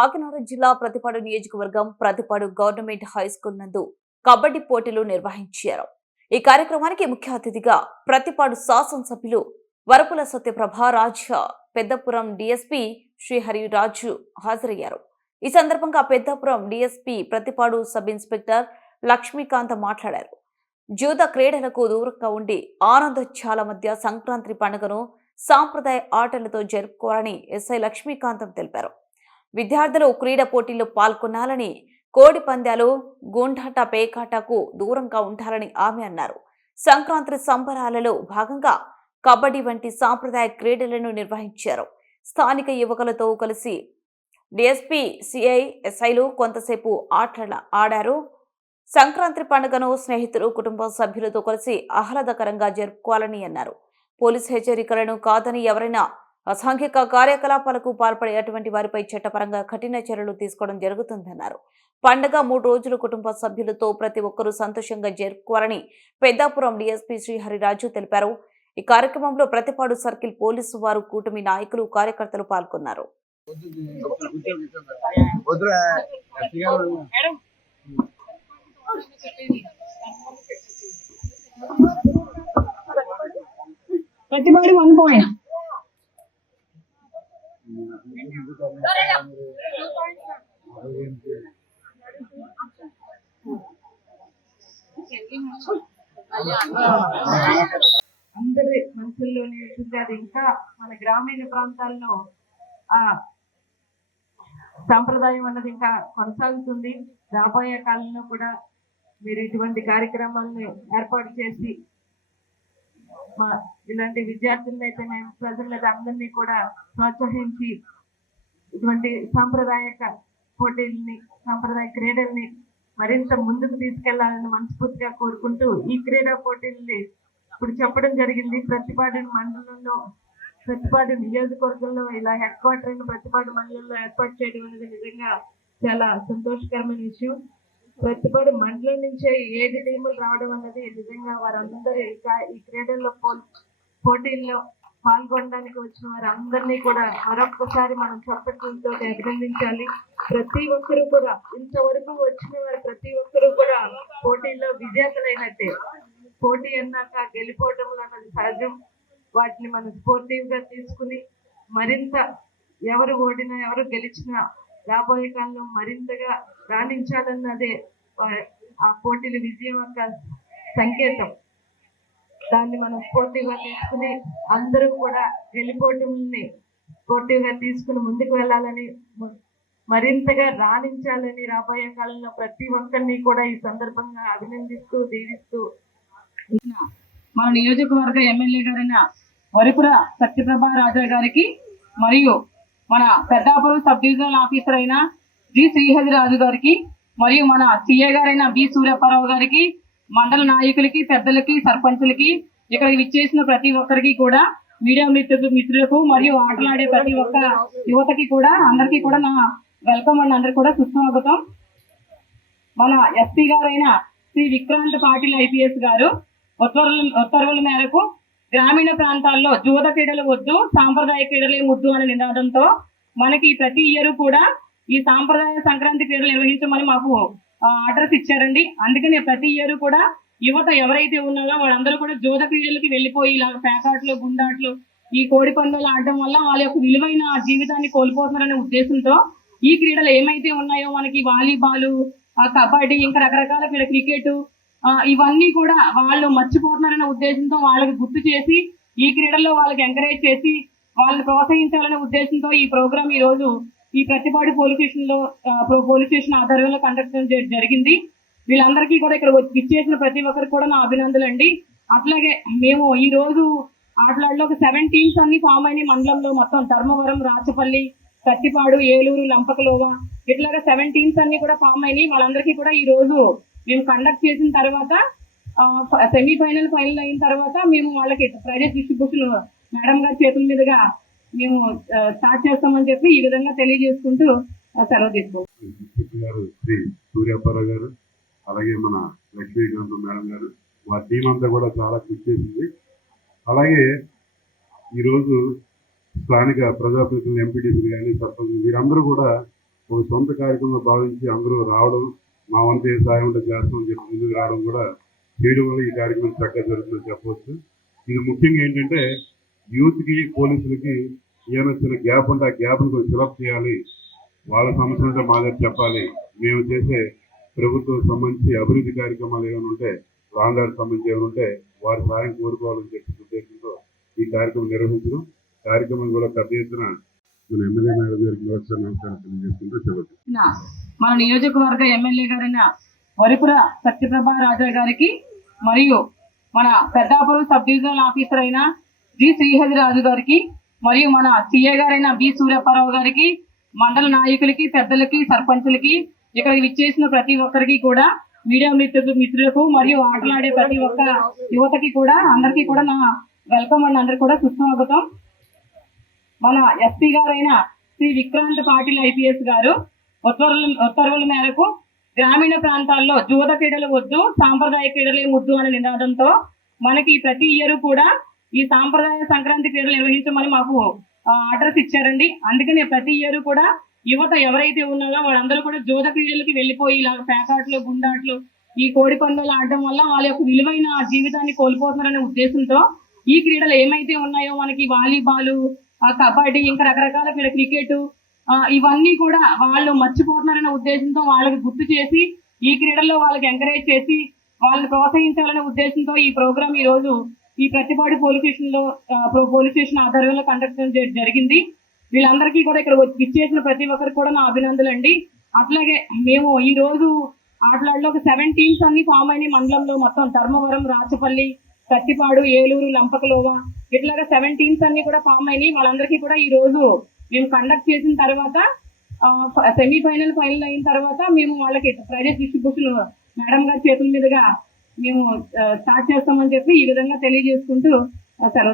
కాకినాడ జిల్లా ప్రతిపాడు నియోజకవర్గం Prathipadu government high school నందు కబడ్డీ పోటీలు నిర్వహించారు. ఈ కార్యక్రమానికి ముఖ్య అతిథిగా ప్రతిపాడు శాసనసభ్యులు వరపుల సత్యప్రభ రాజా, పెద్దపురం డీఎస్పీ శ్రీహరిరాజు హాజరయ్యారు. ఈ సందర్భంగా Peddapuram DSP Prathipadu sub inspector Lakshmikanth మాట్లాడారు. జూద క్రీడలకు దూరంగా ఉండి ఆనందోత్సాహాల మధ్య సంక్రాంతి పండుగను సాంప్రదాయ ఆటలతో జరుపుకోవాలని ఎస్ఐ లక్ష్మీకాంతం తెలిపారు. విద్యార్థులు క్రీడా పోటీల్లో పాల్గొనాలని, కోడి పందాలు, గుండాట, పేకాటకు దూరంగా ఉండాలని ఆమె అన్నారు. సంక్రాంతి సంబరాలలో భాగంగా కబడ్డీ వంటి సాంప్రదాయ క్రీడలను నిర్వహించారు. స్థానిక యువకులతో కలిసి డీఎస్పీ, సిఐ, ఎస్ఐలు కొంతసేపు ఆడారు. సంక్రాంతి పండుగను స్నేహితులు, కుటుంబ సభ్యులతో కలిసి ఆహ్లాదకరంగా జరుపుకోవాలని అన్నారు. పోలీసు హెచ్చరికలను కాదని ఎవరైనా అసాంఘిక కార్యకలాపాలకు పాల్పడే అటువంటి వారిపై చట్టపరంగా కఠిన చర్యలు తీసుకోవడం జరుగుతుందన్నారు. పండుగ 3 రోజులు కుటుంబ సభ్యులతో ప్రతి ఒక్కరూ సంతోషంగా జరుపుకోవాలని పెద్దాపురం డీఎస్పీ శ్రీహరిరాజు తెలిపారు. ఈ కార్యక్రమంలో ప్రతిపాడు సర్కిల్ పోలీసు వారు, కూటమి నాయకులు, కార్యకర్తలు పాల్గొన్నారు. ప్రతిపాడు 1 point. అందరి మనసుల్లోనే ఉంటుంది. అది ఇంకా మన గ్రామీణ ప్రాంతాల్లో ఆ సాంప్రదాయం అన్నది ఇంకా కొనసాగుతుంది. రాబోయే కాలంలో కూడా మీరు ఇటువంటి కార్యక్రమాలను ఏర్పాటు చేసి ఇలాంటి విద్యార్థులను అయితే ప్రజలైతే అందరినీ కూడా ప్రోత్సహించి ఇటువంటి సాంప్రదాయక పోటీల్ని, సాంప్రదాయ క్రీడల్ని మరింత ముందుకు తీసుకెళ్లాలని మనస్ఫూర్తిగా కోరుకుంటూ ఈ క్రీడా పోటీల్ని ఇప్పుడు చెప్పడం జరిగింది. ప్రతిపాడు మండలంలో, ప్రతిపాడు నియోజకవర్గంలో ఇలా హెడ్ క్వార్టర్ అయిన ప్రతిపాడు మండలంలో ఏర్పాటు చేయడం అనేది నిజంగా చాలా సంతోషకరమైన విషయం. ప్రతిపాడు మండలం నుంచే 7 టీములు రావడం అన్నది నిజంగా వారందరూ ఈ క్రీడల్లో పోటీల్లో పాల్గొనడానికి వచ్చిన వారందరినీ కూడా మరొకసారి మనం చప్పట్లతో అభినందించాలి. ప్రతి ఒక్కరూ కూడా ఇంతవరకు వచ్చిన వారు ప్రతి ఒక్కరూ కూడా పోటీల్లో విజేతలైనట్టే. పోటీ అన్నాక గెలిపోవటం అన్నది సహజం. వాటిని మనం స్పోర్టివ్ గా తీసుకుని మరింత ఎవరు ఓడినా ఎవరు గెలిచినా రాబోయే కాలంలో మరింతగా రాణించాలన్నదే ఆ పోటీల విజయం యొక్క సంకేతం. దాన్ని మనం స్పోర్టివ్ గా తీసుకుని అందరూ కూడా గెలిపోవటంని స్పోర్టివ్ గా తీసుకుని ముందుకు వెళ్ళాలని, మరింతగా రాణించాలని రాబోయే కాలంలో ప్రతి ఒక్కరిని కూడా ఈ సందర్భంగా అభినందిస్తూ, దీవిస్తూ మన నియోజకవర్గ ఎమ్మెల్యే గారైన వరపుల సత్యప్రభ రాజా గారికి మరియు మన పెద్దాపురం సబ్ డివిజనల్ ఆఫీసర్ అయిన జి శ్రీహరిరాజు గారికి మరియు మన సిఏ గారైన బి సూర్యప్పారావు గారికి, మండల నాయకులకి, పెద్దలకి, సర్పంచులకి, ఇక్కడికి విచ్చేసిన ప్రతి ఒక్కరికి కూడా, మీడియా మిత్రులకు మరియు ఆటలాడే ప్రతి ఒక్క యువతకి కూడా అందరికీ కూడా నా వెల్కమ్ అండ్ అందరికి కూడా సుస్వాగతం. మన ఎస్పీ గారైన శ్రీ విక్రాంత్ పాటిల్ ఐపీఎస్ గారు ఉత్తర్వుల మేరకు గ్రామీణ ప్రాంతాల్లో జూద క్రీడలు వద్దు, సాంప్రదాయ క్రీడలే ముద్దు అనే నినాదంతో మనకి ప్రతి ఇయర్ కూడా ఈ సాంప్రదాయ సంక్రాంతి క్రీడలు నిర్వహించమని మాకు ఆర్డర్స్ ఇచ్చారండి. అందుకని ప్రతి ఇయర్ కూడా యువత ఎవరైతే ఉన్నారో వాళ్ళందరూ కూడా జూద క్రీడలకి వెళ్ళిపోయి ఇలా పేకాట్లు, గుండాట్లు, ఈ కోడి పందాలు ఆడడం వల్ల వాళ్ళ యొక్క విలువైన జీవితాన్ని కోల్పోతున్నారనే ఉద్దేశంతో ఈ క్రీడలు ఏమైతే ఉన్నాయో మనకి వాలీబాలు, కబడ్డీ, ఇంకా రకరకాల క్రికెట్, ఇవన్నీ కూడా వాళ్ళు మర్చిపోతున్నారనే ఉద్దేశంతో వాళ్ళకి గుర్తు చేసి ఈ క్రీడల్లో వాళ్ళకి ఎంకరేజ్ చేసి వాళ్ళని ప్రోత్సహించాలనే ఉద్దేశంతో ఈ ప్రోగ్రామ్ ఈ రోజు ఈ ప్రతిపాడు పోలీస్ స్టేషన్ ఆధ్వర్యంలో కండక్ట్ జరిగింది. వీళ్ళందరికీ కూడా ఇక్కడ ఇచ్చేసిన ప్రతి ఒక్కరికి కూడా నా అభినందనలు అండి. అట్లాగే మేము ఈ రోజు ఆటలాడలో ఒక 7 టీమ్స్ అన్ని ఫామ్ అయిన మండలంలో మొత్తం ధర్మవరం, రాచపల్లి, ప్రతిపాడు, ఏలూరు, లంపకలోవ ఇట్లాగా 7 టీమ్స్ అన్ని కూడా ఫామ్ అయినాయి. వాళ్ళందరికీ కూడా ఈ రోజు మేము కండక్ట్ చేసిన తర్వాత సెమీఫైనల్, ఫైనల్ అయిన తర్వాత మేము వాళ్ళకి ప్రైజెస్ డిస్ట్రిబ్యూషన్ మేడం గారి చేతుల మీదుగా మేము స్టార్ట్ చేస్తామని చెప్పి ఈ విధంగా తెలియజేసుకుంటూ సెలవు తీసుకుంటాం. శ్రీ సూర్యప్పారావు గారు, అలాగే మన లక్ష్మీకాంత్ మేడం గారు, వారి టీం అంతా కూడా చాలా కృషి చేసింది. అలాగే ఈరోజు స్థానిక ప్రజాప్రతినిధులు, ఎంపీటీసీలు కానీ, సర్పంచులు వీరందరూ కూడా ఒక సొంత కార్యక్రమంలో భావించి అందరూ రావడం, మా వంతు ఏ సహాయం ఉంటే చేస్తామని చెప్పి ముందుకు రావడం కూడా చేయడం వల్ల ఈ కార్యక్రమం చక్కగా జరుగుతుందని చెప్పవచ్చు. ఇది ముఖ్యంగా ఏంటంటే యూత్కి పోలీసులకి ఏమైనా చిన్న గ్యాప్ ఉంటే ఆ గ్యాప్ని కొంచెం ఫిలప్ చేయాలి, వాళ్ళ సమస్య ఉంటే మా దగ్గర చెప్పాలి, మేము చేసే ప్రభుత్వం సంబంధించి అభివృద్ధి కార్యక్రమాలు ఏమైనా ఉంటే రాండార్ సంబంధించి ఏమైనా ఉంటే వారి సహాయం కోరుకోవాలని చెప్పి ఉద్దేశంతో ఈ కార్యక్రమం నిర్వహించడం. కార్యక్రమం కూడా పెద్ద ఎత్తున మన ఎమ్మెల్యే మేడం గారికి మరొకసారి నమస్కారం తెలియజేసుకుంటూ చెప్పచ్చు. మన నియోజకవర్గ ఎమ్మెల్యే గారైన వరిపుర సత్యప్రభ రాజా గారికి మరియు మన పెద్దాపురం సబ్ డివిజనల్ ఆఫీసర్ అయిన జి శ్రీహరిరాజు గారికి మరియు మన సిఏ గారైన బి సూర్యప్పారావు గారికి, మండల నాయకులకి, పెద్దలకి, సర్పంచులకి, ఇక్కడికి విచ్చేసిన ప్రతి ఒక్కరికి కూడా, మీడియా మిత్రులకు మరియు ఆటలాడే ప్రతి ఒక్క యువతకి కూడా అందరికీ కూడా నా వెల్కమ్ అండ్ అందరికి కూడా సుస్వాగతం. మన ఎస్పీ గారైన శ్రీ విక్రాంత్ పాటిల్ ఐపీఎస్ గారు ఉత్తర్వుల మేరకు గ్రామీణ ప్రాంతాల్లో జూద క్రీడలు వద్దు, సాంప్రదాయ క్రీడలే ముద్దు అనే నినాదంతో మనకి ప్రతి ఇయర్ కూడా ఈ సాంప్రదాయ సంక్రాంతి క్రీడలు నిర్వహించమని మాకు ఆర్డర్స్ ఇచ్చారండి. అందుకనే ప్రతి ఇయర్ కూడా యువత ఎవరైతే ఉన్నారో వాళ్ళందరూ కూడా జూద క్రీడలకి వెళ్ళిపోయి ఇలా పేకాట్లు, గుండాట్లు, ఈ కోడి పందాలు ఆడడం వల్ల వాళ్ళ యొక్క విలువైన జీవితాన్ని కోల్పోతున్నారనే ఉద్దేశంతో ఈ క్రీడలు ఏమైతే ఉన్నాయో మనకి వాలీబాల్, కబడ్డీ, ఇంకా రకరకాల క్రికెట్, ఇవన్నీ కూడా వాళ్ళు మర్చిపోతున్నారనే ఉద్దేశంతో వాళ్ళకి గుర్తు చేసి ఈ క్రీడల్లో వాళ్ళకి ఎంకరేజ్ చేసి వాళ్ళని ప్రోత్సహించాలనే ఉద్దేశంతో ఈ ప్రోగ్రామ్ ఈ రోజు ఈ ప్రతిపాడు పోలీస్ స్టేషన్ ఆధ్వర్యంలో కండక్ట్ చేయడం జరిగింది. వీళ్ళందరికీ కూడా ఇక్కడ ఇచ్చేసిన ప్రతి ఒక్కరికి కూడా నా అభినందనలు అండి. అట్లాగే మేము ఈ రోజు ఆటలాడలో ఒక 7 టీమ్స్ అన్ని ఫామ్ అయినాయి మండలంలో. మొత్తం ధర్మవరం, రాచపల్లి, కత్తిపాడు, ఏలూరు, లంపకలోవ ఇట్లాగా 7 టీమ్స్ అన్ని కూడా ఫామ్ అయినాయి. వాళ్ళందరికీ కూడా ఈ రోజు మేము కండక్ట్ చేసిన తర్వాత సెమీఫైనల్, ఫైనల్ అయిన తర్వాత మేము వాళ్ళకి ప్రైజెస్ డిస్ట్రిబ్యూషన్ మేడం గారి చేతుల మీదుగా మేము స్టార్ట్ చేస్తామని చెప్పి ఈ విధంగా తెలియజేసుకుంటూ సెలవు.